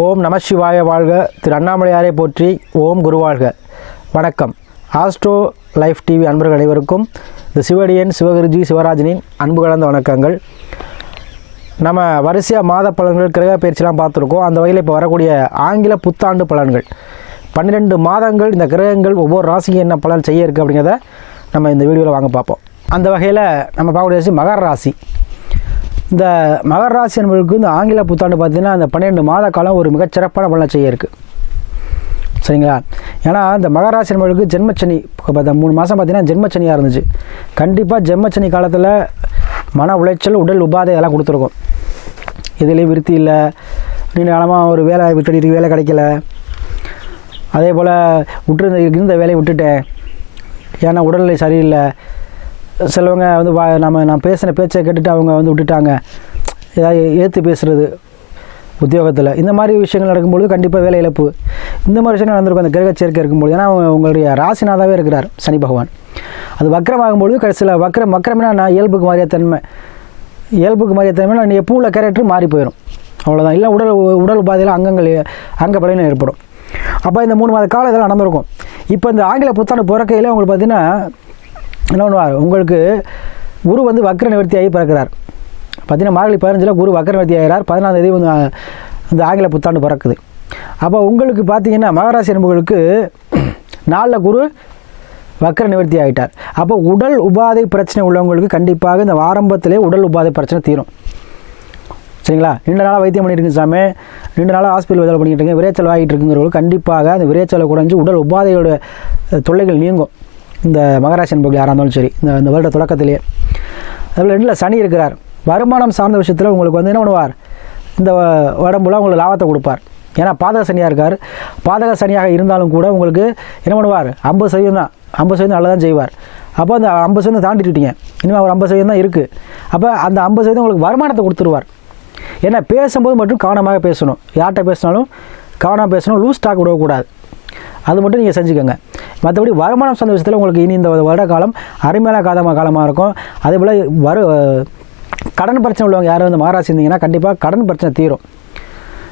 ஓம் நம சிவாய வாழ்க திரு அண்ணாமலையாரை போற்றி ஓம் குருவாழ்க வணக்கம் ஆஸ்ட்ரோ லைஃப் டிவி அன்பர்கள் அனைவருக்கும் இந்த சிவடியன் சிவகுருஜி சிவராஜனின் அன்பு கலந்த வணக்கங்கள் நம்ம வரிசையாக மாத பலன்கள் கிரக பயிற்சிலாம் பார்த்துருக்கோம் அந்த வகையில் இப்போ வரக்கூடிய ஆங்கில புத்தாண்டு பலன்கள் பன்னிரெண்டு மாதங்கள் இந்த கிரகங்கள் ஒவ்வொரு ராசிக்கு என்ன பலன் செய்ய இருக்குது அப்படிங்கிறத நம்ம இந்த வீடியோவில் வாங்க பார்ப்போம் அந்த வகையில் நம்ம பார்க்கக்கூடிய ராசி மகர ராசி இந்த மகர ராசி என்பதற்கு இந்த ஆங்கில புத்தாண்டு பார்த்திங்கன்னா அந்த பன்னிரெண்டு மாத காலம் ஒரு மிகச்சிறப்பான பலனை செய்ய இருக்குது சரிங்களா ஏன்னா இந்த மகராசி நம்மளுக்கு ஜென்மச்சனி மூணு மாதம் பார்த்தீங்கன்னா ஜென்மச்சனியாக இருந்துச்சு கண்டிப்பாக ஜென்மச்சனி காலத்தில் மன உளைச்சல் உடல் உபாதை எல்லாம் கொடுத்துருக்கும் இதுலேயும் விருத்தி இல்லை நீண்ட காலமாக ஒரு வேலை விட்டு வேலை கிடைக்கல அதே போல் விட்டுருந்த இருந்த வேலையை விட்டுட்டேன் ஏன்னா உடல்நிலை சரியில்லை சிலவங்க வந்து வா நம்ம நான் பேசின பேச்சை கேட்டுட்டு அவங்க வந்து விட்டுட்டாங்க ஏதாவது ஏற்று பேசுகிறது உத்தியோகத்தில் இந்த மாதிரி விஷயங்கள் நடக்கும்பொழுது கண்டிப்பாக வேலை இழப்பு இந்த மாதிரி விஷயங்கள் நடந்திருக்கும் அந்த கிரக சேர்க்கை இருக்கும்போது ஏன்னா அவங்க உங்களுடைய ராசிநாதாவே இருக்கிறார் சனி பகவான் அது வக்கரமாகும்பொழுது சில வக்கரம் வக்கரம்னா நான் இயல்புக்கு மாறிய தன்மை இயல்புக்கு மாறிய தன்மையில் நான் எப்போ உள்ள கேரக்டர் மாறி போயிடும் அவ்வளோதான் இல்லை உடல் உடல் உபாதையில் அங்கங்கள் அங்க பலனும் ஏற்படும் அப்போ இந்த மூணு மாத காலம் இதெல்லாம் நடந்திருக்கும் இப்போ இந்த ஆங்கில புத்தாண்டு பிறக்கையில் உங்களுக்கு பார்த்திங்கன்னா என்ன பண்ணுவார் உங்களுக்கு குரு வந்து வக்ர நிவர்த்தியாகி பிறக்கிறார் பார்த்தீங்கன்னா மார்கழி பதினஞ்சில் குரு வக்ர நிவர்த்தி ஆகிறார் பதினாலாம் தேதி வந்து அந்த ஆங்கில புத்தாண்டு பிறக்குது அப்போ உங்களுக்கு பார்த்தீங்கன்னா மகராசி அன்புகளுக்கு நாளில் குரு வக்கர நிவர்த்தி ஆகிட்டார் அப்போ உடல் உபாதை பிரச்சனை உள்ளவங்களுக்கு கண்டிப்பாக இந்த ஆரம்பத்திலே உடல் உபாதை பிரச்சனை தீரும் சரிங்களா ரெண்டு நாளாக வைத்தியம் பண்ணிட்டு சாமி ரெண்டு நாளாக ஹாஸ்பிட்டல் வேலை பண்ணிக்கிட்டு இருக்கேன் விரைச்சல் ஆகிட்டு இருக்குங்கிறவங்களுக்கு கண்டிப்பாக அந்த விரைச்சலை குறைஞ்சி உடல் உபாதையோட தொல்லைகள் நீங்கும் இந்த மகராசன் பகுதி யாராக இருந்தாலும் சரி இந்த இந்த வருட தொடக்கத்திலே அதில் ரெண்டில் சனி இருக்கிறார் வருமானம் சார்ந்த விஷயத்தில் உங்களுக்கு வந்து என்ன பண்ணுவார் இந்த உடம்புல உங்களுக்கு லாபத்தை கொடுப்பார் ஏன்னா பாதக சனியாக இருக்கார் பாதக சனியாக இருந்தாலும் கூட உங்களுக்கு என்ன பண்ணுவார் ஐம்பது சதவீதம் தான் ஐம்பது சதவீதம் நல்லா தான் செய்வார் அப்போ அந்த ஐம்பது சதவீதம் தாண்டிட்டுட்டீங்க இனிமேல் அவர் ஐம்பது சதவீதம் தான் இருக்குது அப்போ அந்த ஐம்பது சதவீதம் உங்களுக்கு வருமானத்தை கொடுத்துருவார் ஏன்னா பேசும்போது மட்டும் கவனமாக பேசணும் யார்கிட்ட பேசினாலும் கவனமாக பேசணும் லூஸ் ஸ்டாக் விடக்கூடாது அது மட்டும் நீங்கள் செஞ்சுக்கோங்க மற்றபடி வருமானம் சார்ந்த விஷயத்தில் உங்களுக்கு இனி இந்த வருட காலம் அருமையான காலமாக காலமாக இருக்கும் அதே போல் வரு கடன் பிரச்சனை உள்ளவங்க யாரும் வந்து மகாராசி இருந்தீங்கன்னா கண்டிப்பாக கடன் பிரச்சனை தீரும்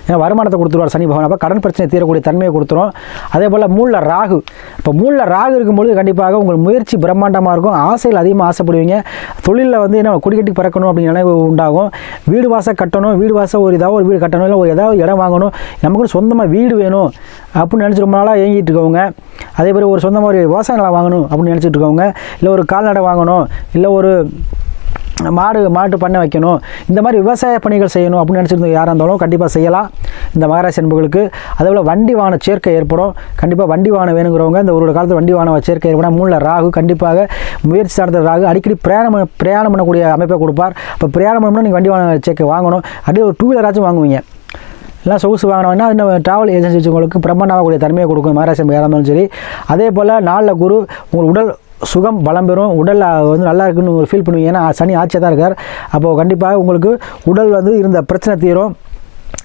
ஏன்னா வருமானத்தை கொடுத்துருவார் சனி பகவான் அப்போ கடன் பிரச்சனை தீரக்கூடிய தன்மையை கொடுத்துரும் அதே போல் மூளில் ராகு இப்போ மூளில் ராகு இருக்கும்பொழுது கண்டிப்பாக உங்கள் முயற்சி பிரம்மாண்டமாக இருக்கும் ஆசையில் அதிகமாக ஆசைப்படுவீங்க தொழிலில் வந்து என்ன குடிக்கட்டி பறக்கணும் அப்படின்னு நினைவு உண்டாகும் வீடு வாசம் கட்டணும் வீடு வாசம் ஒரு ஏதாவது ஒரு வீடு கட்டணும் இல்லை ஒரு ஏதாவது இடம் வாங்கணும் நமக்கு சொந்தமாக வீடு வேணும் அப்படின்னு நினச்சி ரொம்ப நாளாக இயங்கிட்டு இருக்கவங்க அதே மாதிரி ஒரு சொந்தமாக ஒரு விவசாய நிலம் வாங்கணும் அப்படின்னு நினச்சிட்டு இருக்கவங்க இல்லை ஒரு கால்நடை வாங்கணும் இல்லை ஒரு மாடு மாட்டு பண்ணை வைக்கணும் இந்த மாதிரி விவசாய பணிகள் செய்யணும் அப்படின்னு நினச்சிருந்தோம் யாராக இருந்தாலும் கண்டிப்பாக செய்யலாம் இந்த மகாராசி அன்புகளுக்கு அதே போல் வண்டி வாகன சேர்க்கை ஏற்படும் கண்டிப்பாக வண்டி வாகனம் வேணுங்கிறவங்க இந்த ஒரு காலத்தில் வண்டி வாகன சேர்க்கை ஏற்படும் மூணில் ராகு கண்டிப்பாக முயற்சி சார்ந்த ராகு அடிக்கடி பிரயாணம் பிரயாணம் பண்ணக்கூடிய அமைப்பை கொடுப்பார் இப்போ பிரயாணம் பண்ணணும்னா நீங்கள் வண்டி வாகன சேர்க்கை வாங்கணும் அப்படியே ஒரு டூ வீலராச்சும் வாங்குவீங்க எல்லாம் சொகுசு வாங்கினோம்னா இன்னும் ட்ராவல் ஏஜென்சி உங்களுக்கு பிரம்மன் கூடிய தன்மையை கொடுக்கும் மகாராஷ்டிரம் ஏறாமலும் சரி அதே போல் நாளில் குரு உங்கள் உடல் சுகம் பலம் பெறும் உடல் வந்து நல்லா இருக்குன்னு ஃபீல் பண்ணுவீங்க ஏன்னா சனி ஆட்சியாக தான் இருக்கார் அப்போது கண்டிப்பாக உங்களுக்கு உடல் வந்து இருந்த பிரச்சனை தீரும்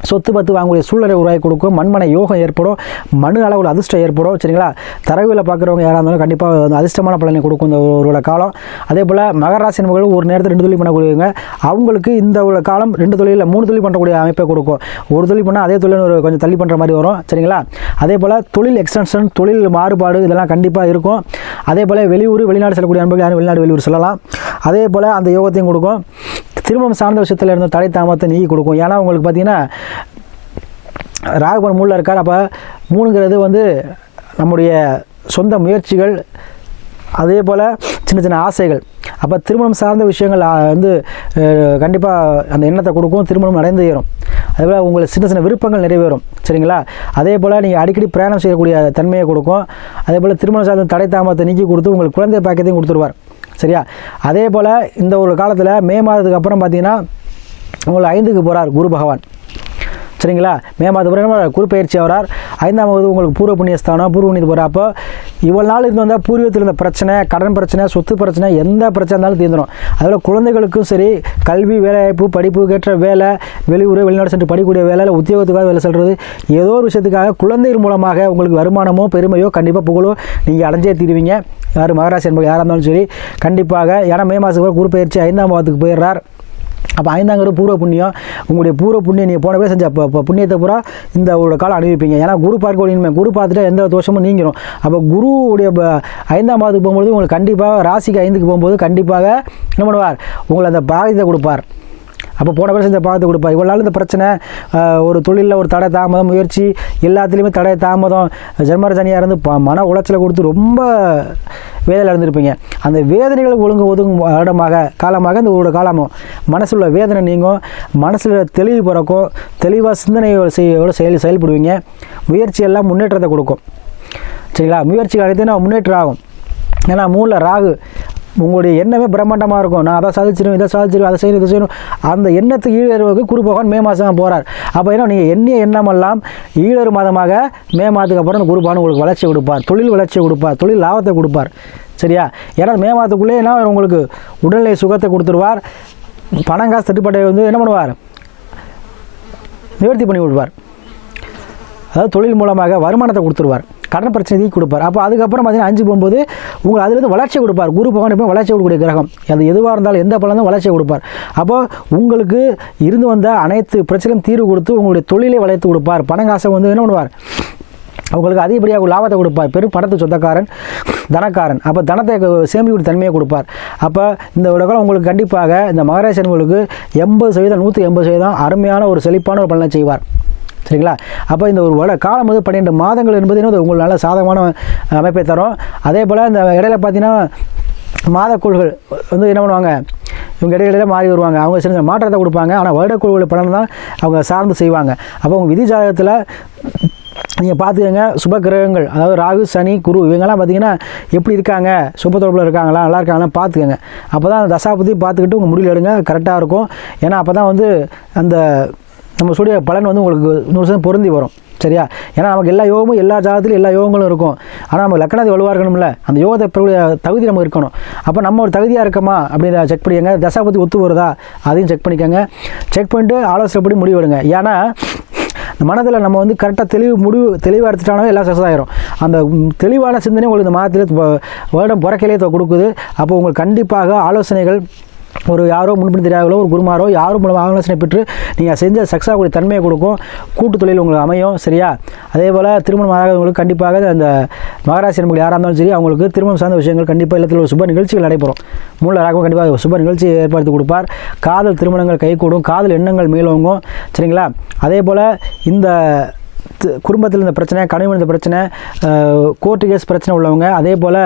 சொத்து பத்து வாங்கக்கூடிய சூழ்நிலை உருவாகி கொடுக்கும் மண்மனை யோகம் ஏற்படும் மண் அளவில் அதிர்ஷ்டம் ஏற்படும் சரிங்களா தரவில் பார்க்குறவங்க யாராக இருந்தாலும் கண்டிப்பாக வந்து அதிர்ஷ்டமான பலனை கொடுக்கும் இந்த ஒரு காலம் அதே போல் மகராசி நபர்கள் ஒரு நேரத்தில் ரெண்டு தொழில் பண்ணக்கூடியவங்க அவங்களுக்கு இந்த உள்ள காலம் ரெண்டு தொழிலில் மூணு தொழில் பண்ணக்கூடிய அமைப்பை கொடுக்கும் ஒரு தொழில் பண்ணால் அதே தொழில் ஒரு கொஞ்சம் தள்ளி பண்ணுற மாதிரி வரும் சரிங்களா அதே போல் தொழில் எக்ஸ்டென்ஷன் தொழில் மாறுபாடு இதெல்லாம் கண்டிப்பாக இருக்கும் அதே போல் வெளியூர் வெளிநாடு செல்லக்கூடிய அன்பர்கள் யாரும் வெளிநாடு வெளியூர் சொல்லலாம் அதே போல் அந்த யோகத்தையும் கொடுக்கும் திருமணம் சார்ந்த விஷயத்தில் இருந்த தடை தாமத்தை நீக்கி கொடுக்கும் ஏன்னா உங்களுக்கு பார்த்தீங்கன்னா ராகவன் மூலில் இருக்கார் அப்போ மூணுங்கிறது வந்து நம்முடைய சொந்த முயற்சிகள் அதே போல் சின்ன சின்ன ஆசைகள் அப்போ திருமணம் சார்ந்த விஷயங்கள் வந்து கண்டிப்பாக அந்த எண்ணத்தை கொடுக்கும் திருமணம் அதே போல் உங்களுக்கு சின்ன சின்ன விருப்பங்கள் நிறைவேறும் சரிங்களா அதே போல் நீங்கள் அடிக்கடி பிரயாணம் செய்யக்கூடிய தன்மையை கொடுக்கும் அதே போல் திருமணம் சார்ந்த தடை தாமத்தை நீக்கி கொடுத்து உங்களுக்கு குழந்தை பாக்கியத்தையும் கொடுத்துருவார் சரியா அதே போல் இந்த ஒரு காலத்தில் மே மாதத்துக்கு அப்புறம் பார்த்தீங்கன்னா உங்களை ஐந்துக்கு போகிறார் குரு பகவான் சரிங்களா மே மாதம் குரு பயிற்சி ஆகிறார் ஐந்தாம் வகுப்பு உங்களுக்கு பூர்வ புண்ணியஸ்தானம் பூர்வ புண்ணியத்து போகிற இவ்வளோ நாள் இருந்து வந்தால் பூர்வத்தில் இருந்த பிரச்சனை கடன் பிரச்சனை சொத்து பிரச்சனை எந்த பிரச்சனை இருந்தாலும் தீர்ந்துடும் அதில் குழந்தைகளுக்கும் சரி கல்வி வேலைவாய்ப்பு படிப்பு கேட்ட வேலை வெளியூர் வெளிநாடு சென்று படிக்கக்கூடிய வேலை இல்லை உத்தியோகத்துக்காக வேலை செல்வது ஏதோ ஒரு விஷயத்துக்காக குழந்தைகள் மூலமாக உங்களுக்கு வருமானமோ பெருமையோ கண்டிப்பாக புகழோ நீங்கள் அடைஞ்சே தீருவீங்க யார் மகராசி என்பது யாராக இருந்தாலும் சரி கண்டிப்பாக ஏன்னா மே மாதத்துக்கு குரு பயிற்சி ஐந்தாம் பாவத்துக்கு போயிடுறார் அப்போ ஐந்தாங்கிறது பூர்வ புண்ணியம் உங்களுடைய பூர்வ புண்ணியம் நீங்கள் போன போய் செஞ்ச இப்போ புண்ணியத்தை பூரா இந்த ஒரு காலம் அனுபவிப்பீங்க ஏன்னா குரு பார்க்க இனிமே குரு பார்த்துட்டு எந்த தோஷமும் நீங்கிடும் அப்போ குருவுடைய ஐந்தாம் மாதத்துக்கு போகும்போது உங்களுக்கு கண்டிப்பாக ராசிக்கு ஐந்துக்கு போகும்போது கண்டிப்பாக என்ன பண்ணுவார் உங்களை அந்த பாரதியத்தை கொடுப்பார் அப்போ போன வருஷம் இந்த பார்த்து கொடுப்பார் இவ்வளோ நாள் இந்த பிரச்சனை ஒரு தொழிலில் ஒரு தடை தாமதம் முயற்சி எல்லாத்துலேயுமே தடை தாமதம் ஜென்மரஜனியாக இருந்து ப மன உளைச்சலை கொடுத்து ரொம்ப வேதனை அடைந்திருப்பீங்க அந்த வேதனைகள் ஒழுங்கு ஒதுங்கும் இடமாக காலமாக இந்த ஒரு காலமும் மனசில் உள்ள வேதனை நீங்கும் மனசில் தெளிவு பிறக்கும் தெளிவாக சிந்தனை செய்யோட செயல் செயல்படுவீங்க முயற்சியெல்லாம் முன்னேற்றத்தை கொடுக்கும் சரிங்களா முயற்சி அடைத்து நான் முன்னேற்றம் ஆகும் ஏன்னா மூணில் ராகு உங்களுடைய எண்ணமே பிரம்மாண்டமாக இருக்கும் நான் அதை சாதிச்சிடும் இதை சாதிச்சிடும் அதை செய்யணும் இதை செய்யணும் அந்த எண்ணத்துக்கு ஈழருவுக்கு குரு பகவான் மே மாதம் போகிறார் அப்போ ஏன்னா நீங்கள் எண்ணிய எண்ணமெல்லாம் ஈழறு மாதமாக மே மாதத்துக்கு அப்புறம் குரு பகவான் உங்களுக்கு வளர்ச்சி கொடுப்பார் தொழில் வளர்ச்சி கொடுப்பார் தொழில் லாபத்தை கொடுப்பார் சரியா ஏன்னா மே மாதத்துக்குள்ளே என்ன உங்களுக்கு உடல்நிலை சுகத்தை கொடுத்துருவார் பணம் காசு தட்டுப்பாட்டை வந்து என்ன பண்ணுவார் நிவர்த்தி பண்ணி விடுவார் அதாவது தொழில் மூலமாக வருமானத்தை கொடுத்துருவார் கடன் பிரச்சனை கொடுப்பார் அப்போ அதுக்கப்புறம் பார்த்தீங்கன்னா அஞ்சு போகும்போது உங்களுக்கு அதுலேருந்து வளர்ச்சி கொடுப்பார் குரு பகவான் எப்போ வளர்ச்சி கொடுக்கக்கூடிய கிரகம் அது எதுவாக இருந்தாலும் எந்த பலனும் வளர்ச்சி கொடுப்பார் அப்போ உங்களுக்கு இருந்து வந்த அனைத்து பிரச்சனையும் தீர்வு கொடுத்து உங்களுடைய தொழிலை வளர்த்து கொடுப்பார் பணங்காசை வந்து என்ன பண்ணுவார் அவங்களுக்கு அதிகப்படியாக லாபத்தை கொடுப்பார் பெரும் பணத்து சொந்தக்காரன் தனக்காரன் அப்போ தனத்தை சேமிக்கூடிய தன்மையை கொடுப்பார் அப்போ இந்த உலகம் உங்களுக்கு கண்டிப்பாக இந்த மகாராஜன் உங்களுக்கு எண்பது சதவீதம் நூற்றி எண்பது சதவீதம் அருமையான ஒரு செழிப்பான ஒரு பலனை செய்வார் சரிங்களா அப்போ இந்த ஒரு வட காலம் வந்து பன்னெண்டு மாதங்கள் என்பது என்பது உங்களுக்கு நல்ல சாதகமான அமைப்பை தரும் அதே போல் இந்த இடையில பார்த்தீங்கன்னா மாதக்குழுகள் வந்து என்ன பண்ணுவாங்க இவங்க இடையில மாறி வருவாங்க அவங்க சில மாற்றத்தை கொடுப்பாங்க ஆனால் வருடக்குழுவில் பலன் தான் அவங்க சார்ந்து செய்வாங்க அப்போ அவங்க விதி ஜாதகத்தில் நீங்கள் பார்த்துக்கங்க சுப கிரகங்கள் அதாவது ராகு சனி குரு இவங்கெல்லாம் பார்த்தீங்கன்னா எப்படி இருக்காங்க சுப தொடர்பில் இருக்காங்களா நல்லா இருக்காங்களாம் பார்த்துக்கங்க அப்போ தான் தசாபதி பார்த்துக்கிட்டு உங்கள் முடிவில் எடுங்க கரெக்டாக இருக்கும் ஏன்னா அப்போ தான் வந்து அந்த நம்ம சொல்லிய பலன் வந்து உங்களுக்கு நூறு சதம் பொருந்தி வரும் சரியா ஏன்னா நமக்கு எல்லா யோகமும் எல்லா ஜாதத்திலும் எல்லா யோகங்களும் இருக்கும் ஆனால் நம்ம லக்கணத்தை வலுவாக அந்த யோகத்தை தகுதி நம்ம இருக்கணும் அப்போ நம்ம ஒரு தகுதியாக இருக்கமா அப்படின்னு செக் பண்ணிக்கோங்க பற்றி ஒத்து வருதா அதையும் செக் பண்ணிக்கோங்க செக் பண்ணிட்டு ஆலோசனைப்படி முடிவு எடுங்க ஏன்னா மனதில் நம்ம வந்து கரெக்டாக தெளிவு முடிவு தெளிவாக எடுத்துட்டாலும் எல்லாம் சக்ஸஸ் ஆகிரும் அந்த தெளிவான சிந்தனை உங்களுக்கு இந்த மாதத்தில் வருடம் பிறக்கையிலே கொடுக்குது அப்போ உங்களுக்கு கண்டிப்பாக ஆலோசனைகள் ஒரு யாரோ முன்பின் தெரியாதவங்களோ ஒரு குருமாரோ யாரும் மூலம் ஆலோசனை பெற்று நீங்கள் செஞ்ச சக்ஸாக கூடிய தன்மையை கொடுக்கும் கூட்டு தொழில் உங்களுக்கு அமையும் சரியா அதே போல் திருமணம் ஆகாதவங்களுக்கு கண்டிப்பாக அந்த மகாராசி நம்ம யாராக இருந்தாலும் சரி அவங்களுக்கு திருமணம் சார்ந்த விஷயங்கள் கண்டிப்பாக இல்லத்தில் ஒரு சுப நிகழ்ச்சிகள் நடைபெறும் மூல ராகவும் கண்டிப்பாக சுப நிகழ்ச்சி ஏற்படுத்தி கொடுப்பார் காதல் திருமணங்கள் கைகூடும் காதல் எண்ணங்கள் மேலோங்கும் சரிங்களா அதே போல் இந்த குடும்பத்தில் இந்த பிரச்சனை கனவு இந்த பிரச்சனை கோர்ட்டு கேஸ் பிரச்சனை உள்ளவங்க அதே போல்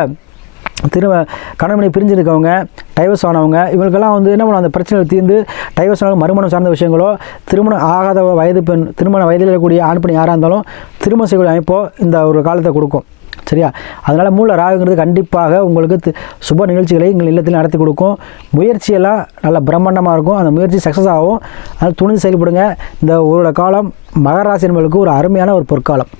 திரும்ப கணவனை பிரிஞ்சிருக்கவங்க டைவர்ஸ் ஆனவங்க இவங்களுக்கெல்லாம் வந்து என்ன பண்ண அந்த பிரச்சனைகள் தீர்ந்து டைவர்ஸ் ஆனவங்க மறுமணம் சார்ந்த விஷயங்களோ திருமணம் ஆகாத வயது பெண் திருமண வயதில் இருக்கக்கூடிய ஆண் பெண் யாராக இருந்தாலும் திருமணம் செய்யக்கூடிய அமைப்போ இந்த ஒரு காலத்தை கொடுக்கும் சரியா அதனால் மூல ராகுங்கிறது கண்டிப்பாக உங்களுக்கு சுப நிகழ்ச்சிகளை எங்கள் இல்லத்தில் நடத்தி கொடுக்கும் முயற்சியெல்லாம் நல்ல பிரம்மாண்டமாக இருக்கும் அந்த முயற்சி சக்ஸஸ் ஆகும் அதனால் துணிந்து செயல்படுங்க இந்த ஒரு காலம் மகராசி என்பவர்களுக்கு ஒரு அருமையான ஒரு பொற்காலம்